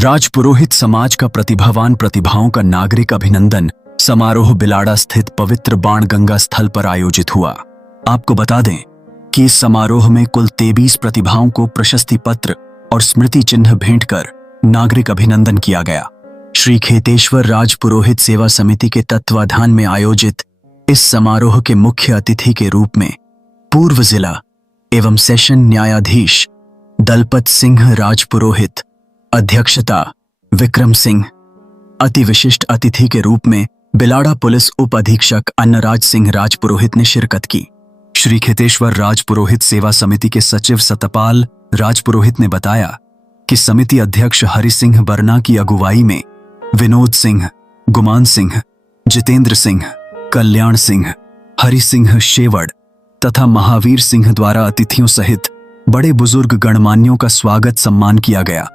राजपुरोहित समाज का प्रतिभावान प्रतिभाओं का नागरिक अभिनंदन समारोह बिलाड़ा स्थित पवित्र बाणगंगा स्थल पर आयोजित हुआ। आपको बता दें कि इस समारोह में कुल 23 प्रतिभाओं को प्रशस्ति पत्र और स्मृति चिन्ह भेंट कर नागरिक अभिनंदन किया गया। श्री खेतेश्वर राजपुरोहित सेवा समिति के तत्वाधान में आयोजित इस समारोह के मुख्य अतिथि के रूप में पूर्व जिला एवं सेशन न्यायाधीश दलपत सिंह राजपुरोहित, अध्यक्षता विक्रम सिंह, अति विशिष्ट अतिथि के रूप में बिलाड़ा पुलिस उप अधीक्षक अन्नराज सिंह राजपुरोहित ने शिरकत की। श्री खेतेश्वर राजपुरोहित सेवा समिति के सचिव सतपाल राजपुरोहित ने बताया कि समिति अध्यक्ष हरि सिंह बरना की अगुवाई में विनोद सिंह, गुमान सिंह, जितेंद्र सिंह, कल्याण सिंह, हरि सिंह शेवड़ तथा महावीर सिंह द्वारा अतिथियों सहित बड़े बुजुर्ग गणमान्यों का स्वागत सम्मान किया गया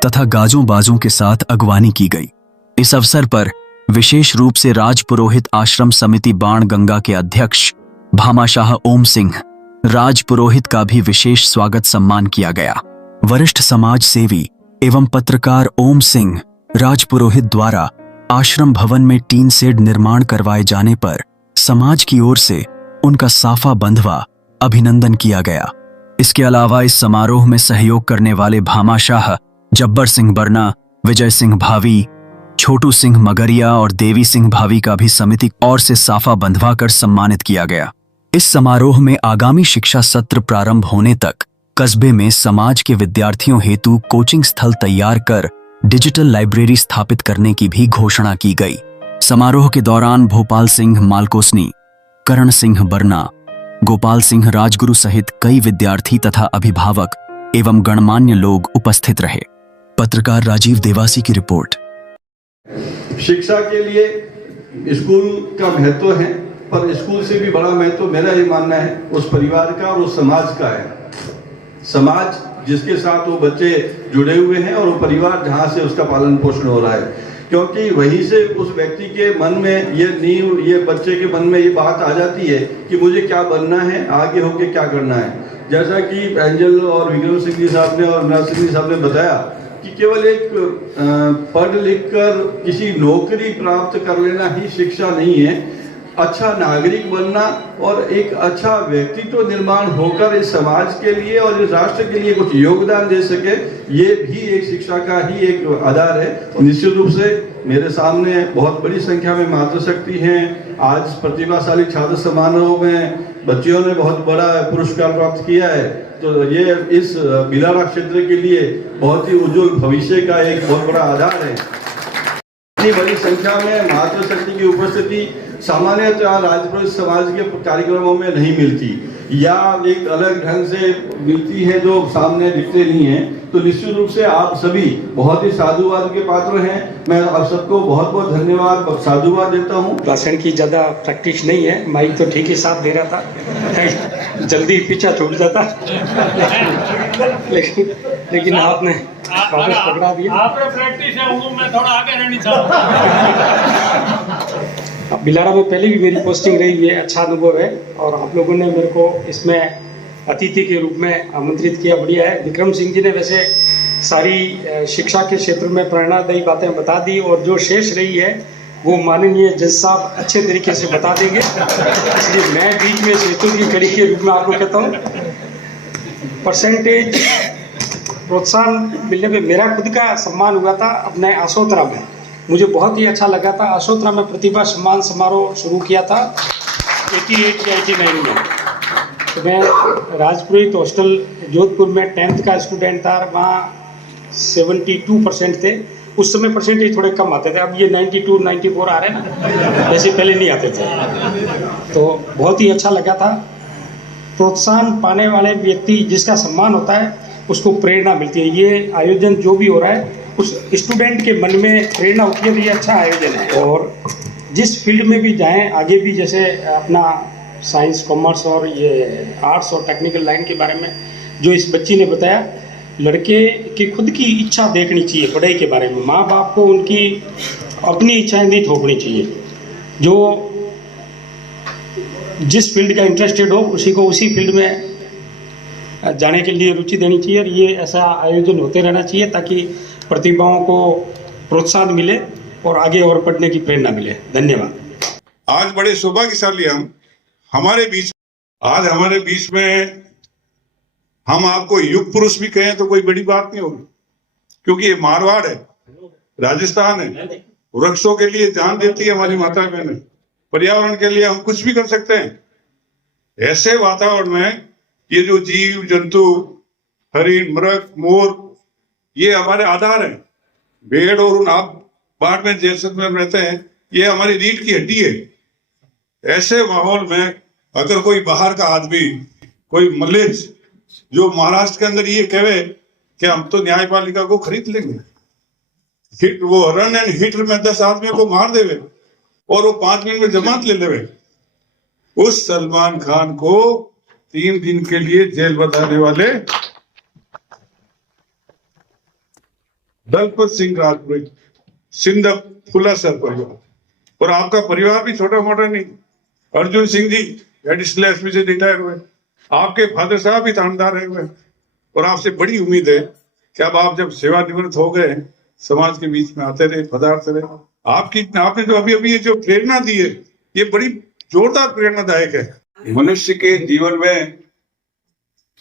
तथा गाजों बाजों के साथ अगवानी की गई। इस अवसर पर विशेष रूप से राजपुरोहित आश्रम समिति बाणगंगा के अध्यक्ष भामाशाह ओम सिंह राजपुरोहित का भी विशेष स्वागत सम्मान किया गया। वरिष्ठ समाज सेवी एवं पत्रकार ओम सिंह राजपुरोहित द्वारा आश्रम भवन में टीन शेड निर्माण करवाए जाने पर समाज की ओर से उनका साफा बंधवा अभिनंदन किया गया। इसके अलावा इस समारोह में सहयोग करने वाले भामाशाह जब्बर सिंह बरना, विजय सिंह भावी, छोटू सिंह मगरिया और देवी सिंह भावी का भी समिति ओर से साफा बंधवा कर सम्मानित किया गया। इस समारोह में आगामी शिक्षा सत्र प्रारंभ होने तक कस्बे में समाज के विद्यार्थियों हेतु कोचिंग स्थल तैयार कर डिजिटल लाइब्रेरी स्थापित करने की भी घोषणा की गई। समारोह के दौरान भोपाल सिंह मालकोसनी, करण सिंह बरना, गोपाल सिंह राजगुरु सहित कई विद्यार्थी तथा अभिभावक एवं गणमान्य लोग उपस्थित रहे। पत्रकार राजीव देवासी की रिपोर्ट। शिक्षा के लिए स्कूल का महत्व है, पर स्कूल से भी बड़ा महत्व मेरा ये मानना है उस परिवार का और उस समाज का है। समाज जिसके साथ वो बच्चे जुड़े हुए हैं और वो परिवार जहाँ से उसका पालन पोषण हो रहा है, क्योंकि वहीं से उस व्यक्ति के मन में ये बच्चे के मन में ये बात आ जाती है कि मुझे क्या बनना है, आगे होके क्या करना है। जैसा कि एंजल और विक्रम सिंह जी साहब ने और नरसिंह जी साहब ने बताया कि केवल एक पढ़ लिख कर किसी नौकरी प्राप्त कर लेना ही शिक्षा नहीं है। अच्छा नागरिक बनना और एक अच्छा व्यक्तित्व निर्माण होकर इस समाज के लिए और इस राष्ट्र के लिए कुछ योगदान दे सके, ये भी एक शिक्षा का ही एक आधार है। और निश्चित रूप से मेरे सामने बहुत बड़ी संख्या में मातृशक्ति हैं। आज प्रतिभाशाली छात्र समारोह में बच्चियों ने बहुत बड़ा पुरस्कार प्राप्त किया है, तो ये इस बिलाड़ा क्षेत्र के लिए बहुत ही उज्जवल भविष्य का एक बहुत बड़ा आधार है। इतनी बड़ी संख्या में मातृशक्ति की उपस्थिति सामान्यतः राजपुरोहित समाज के कार्यक्रमों में नहीं मिलती, या एक अलग ढंग से मिलती है जो सामने दिखते नहीं है। तो निश्चित रूप से आप सभी बहुत ही साधुवाद के पात्र हैं। मैं आप सबको बहुत बहुत धन्यवाद साधुवाद देता हूँ। भाषण की ज़्यादा प्रैक्टिस नहीं है, माइक तो ठीक ही साथ दे रहा था, जल्दी पीछा छूट जाता लेकिन आपने वापस पकड़ा दिया। आपने प्रैक्टिस है, मैं थोड़ा आगे रहनी चाहता हूँ। बिलाड़ा में पहले भी मेरी पोस्टिंग रही है, अच्छा अनुभव है और आप लोगों ने मेरे को इसमें अतिथि के रूप में आमंत्रित किया, बढ़िया है। विक्रम सिंह जी ने वैसे सारी शिक्षा के क्षेत्र में प्रेरणादायी बातें बता दी और जो शेष रही है वो माननीय जज साहब अच्छे तरीके से बता देंगे, इसलिए मैं बीच में सेतु की कड़ी के रूप में आपको कहता हूँ। परसेंटेज प्रोत्साहन मिलने में मेरा खुद का सम्मान हुआ था अपने आसोतरा में, मुझे बहुत ही अच्छा लगा था। आसोतरा में प्रतिभा सम्मान समारोह शुरू किया था 88 या 89 में। तो मैं राजपुरोहित हॉस्टल जोधपुर में 10th का स्टूडेंट था, वहाँ 72% थे। उस समय परसेंटेज थोड़े कम आते थे, अब ये 92 94 आ रहे हैं ना, वैसे पहले नहीं आते थे। तो बहुत ही अच्छा लगा था। प्रोत्साहन पाने वाले व्यक्ति जिसका सम्मान होता है उसको प्रेरणा मिलती है। ये आयोजन जो भी हो रहा है उस स्टूडेंट के मन में प्रेरणा होती है, तो ये अच्छा आयोजन है। और जिस फील्ड में भी जाएं आगे भी, जैसे अपना साइंस कॉमर्स और ये आर्ट्स और टेक्निकल लाइन के बारे में जो इस बच्ची ने बताया, लड़के की खुद की इच्छा देखनी चाहिए पढ़ाई के बारे में। माँ बाप को उनकी अपनी इच्छाएं नहीं थोपनी चाहिए। जो जिस फील्ड का इंटरेस्टेड हो उसी को उसी फील्ड में जाने के लिए रुचि देनी चाहिए। और ये ऐसा आयोजन होते रहना चाहिए ताकि प्रतिभाओं को प्रोत्साहन मिले और आगे और बढ़ने की प्रेरणा मिले। धन्यवाद। आज बड़े सौभाग्यशाली हमारे बीच में हम आपको युग पुरुष भी कहें तो कोई बड़ी बात नहीं होगी, क्योंकि ये मारवाड़ है, राजस्थान है, वृक्षों के लिए जान देती है हमारी माता बहन, पर्यावरण के लिए हम कुछ भी कर सकते हैं। ऐसे वातावरण में ये जो जीव जंतु, हरिण, मृग, मोर, ये हमारे आधार हैं। भेड़ और आप बाड़मेर जैसलमेर में रहते हैं, ये हमारी रीढ़ की हड्डी है। ऐसे माहौल में अगर कोई बाहर का आदमी, कोई मलेच्छ जो महाराष्ट्र के अंदर ये कहे कि हम तो न्यायपालिका को खरीद लेंगे, वो रन एंड हिट में 10 आदमियों को मार देवे और वो 5 मिनट में जमानत ले लेवे, उस सलमान खान को 3 दिन के लिए जेल बताने वाले दलपत सिंह राजपूत, सिंध फुला सर परिवार, और आपका परिवार भी छोटा मोटा नहीं। अर्जुन सिंह जी एडिशनल एसपी से रिटायर हुए, आपके फादर साहब भी थानेदार रहे हुए, और आपसे बड़ी उम्मीद है कि अब आप जब सेवानिवृत्त हो गए, समाज के बीच में आते रहे, पधारते रहे। आपने जो अभी ये जो प्रेरणा दी है, ये बड़ी जोरदार प्रेरणादायक है। मनुष्य के जीवन में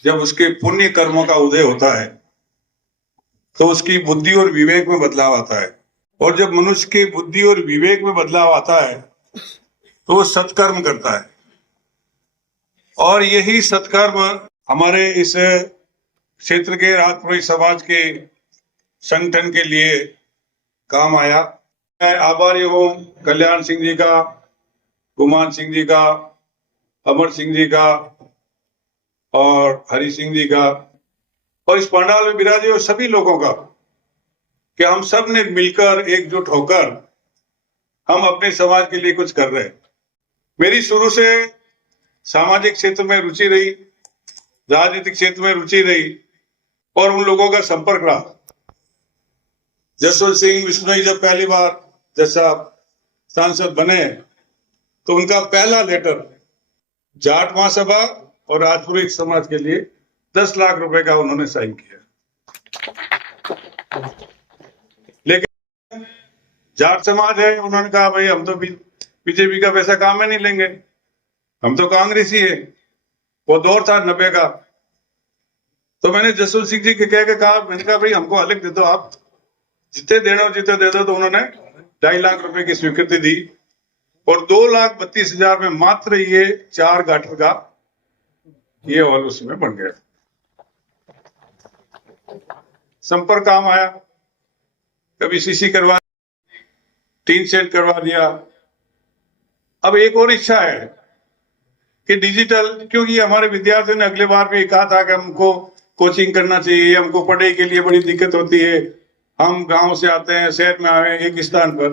जब उसके पुण्य कर्मों का उदय होता है तो उसकी बुद्धि और विवेक में बदलाव आता है, और जब मनुष्य की बुद्धि और विवेक में बदलाव आता है तो वो सत्कर्म करता है, और यही सत्कर्म हमारे इस क्षेत्र के राजपुरोहित समाज के संगठन के लिए काम आया। मैं आभारी हूँ कल्याण सिंह जी का, गुमान सिंह जी का, अमर सिंह जी का और हरि सिंह जी का, और इस पंडाल में विराजे हुए सभी लोगों का, कि हम सब ने मिलकर एकजुट होकर हम अपने समाज के लिए कुछ कर रहे हैं। मेरी शुरू से सामाजिक क्षेत्र में रुचि रही, राजनीतिक क्षेत्र में रुचि रही, और उन लोगों का संपर्क रहा। जसवंत सिंह बिश्नोई जब पहली बार जैसा सांसद बने तो उनका पहला लेटर जाट महासभा और राजपुरोहित समाज के लिए 10 लाख रुपए का उन्होंने साइन किया। लेकिन जाट समाज है, उन्होंने कहा भाई हम तो बीजेपी का पैसा काम में नहीं लेंगे, हम तो कांग्रेसी है। वो दौर था 90 का। तो मैंने जसवंत सिंह जी के कहा, मैंने कहा भाई हमको अलग दे दो, आप जितने देना हो जितने दे दो। तो उन्होंने 2.5 लाख रुपए की स्वीकृति दी, और 2,32,000 में मात्र ये 4 गाटर का ये हॉल उसमें बन गया। संपर्क काम आया, कभी सीसी करवा, टीन शेड करवा दिया। अब एक और इच्छा है कि डिजिटल, क्योंकि हमारे विद्यार्थियों ने अगले बार भी कहा था कि हमको कोचिंग करना चाहिए, हमको पढ़ाई के लिए बड़ी दिक्कत होती है, हम गांव से आते हैं, शहर में आए एक स्थान पर।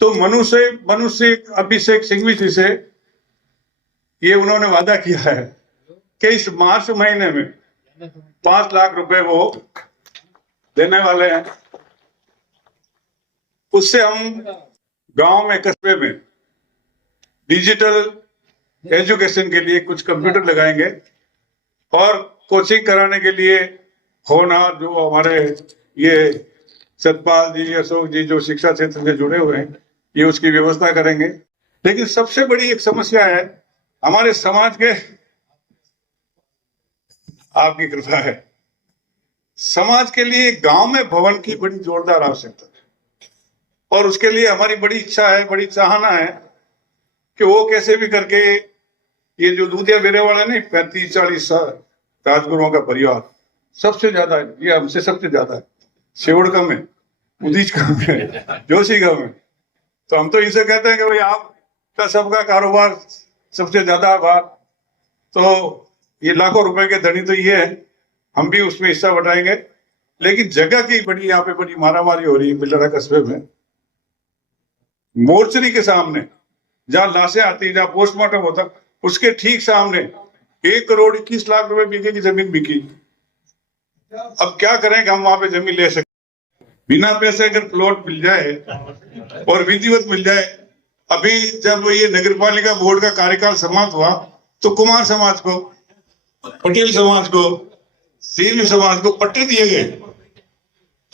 तो मनुष्य अभिषेक सिंघवी जी से ये उन्होंने वादा किया है कि इस मार्च महीने में 5 लाख रुपए वो देने वाले हैं। उससे हम गांव में, कस्बे में डिजिटल एजुकेशन के लिए कुछ कंप्यूटर लगाएंगे, और कोचिंग कराने के लिए होनहार जो हमारे ये सतपाल जी, अशोक जी जो शिक्षा क्षेत्र से जुड़े हुए हैं, ये उसकी व्यवस्था करेंगे। लेकिन सबसे बड़ी एक समस्या है हमारे समाज के, आपकी कृपा है, समाज के लिए गांव में भवन की बड़ी जोरदार आवश्यकता है, और उसके लिए हमारी बड़ी इच्छा है, बड़ी चाहना है कि वो कैसे भी करके ये जो दूधिया बेरे वाला नहीं 35-40 राजगुरुओं का परिवार सबसे ज्यादा है, ये हमसे सबसे ज्यादा है, सेवड़ कम है, उदीज कम है, जोशी कम है। तो हम तो इसे कहते हैं कि भाई आपका सबका कारोबार सबसे ज्यादा बात, तो ये लाखों रुपए के धनी तो ये है, हम भी उसमें हिस्सा बटाएंगे। लेकिन जगह की बड़ी यहाँ पे बड़ी मारामारी हो रही है बिलरा कस्बे में, मोर्चरी के सामने जहां लाशें आती, जहां पोस्टमार्टम होता, उसके ठीक सामने 1,21,00,000 रुपए बीघे की जमीन बिकी। अब क्या करें कि हम वहां पे जमीन ले सकें? बिना पैसे अगर प्लॉट मिल जाए और विधिवत मिल जाए। अभी जब ये नगरपालिका बोर्ड का कार्यकाल समाप्त हुआ तो कुमार समाज को, पटेल समाज को, सिंह समाज को पट्टे दिए गए,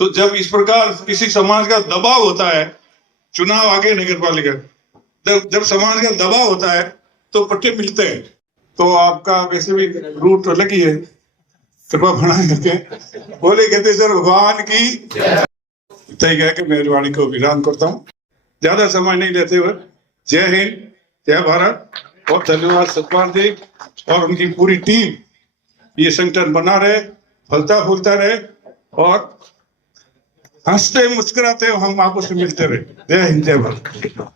तो जब इस प्रकार किसी समाज का दबाव होता है, चुनाव आगे नगर पालिका, जब समाज का दबाव होता है तो पट्टे मिलते हैं। तो आपका वैसे भी रूट अलग ही है, कृपा बनाए रखें। बोले कहते सर भगवान की तय कह के मेहरबानी को विराम करता हूँ, ज्यादा समय नहीं लेते हुए। जय हिंद, जय भारत, और धन्यवाद सतपाल जी और उनकी पूरी टीम। ये संगठन बना रहे, फलता फूलता रहे और हंसते मुस्कुराते हम आपस में मिलते रहे। जय हिंद, जय भारत।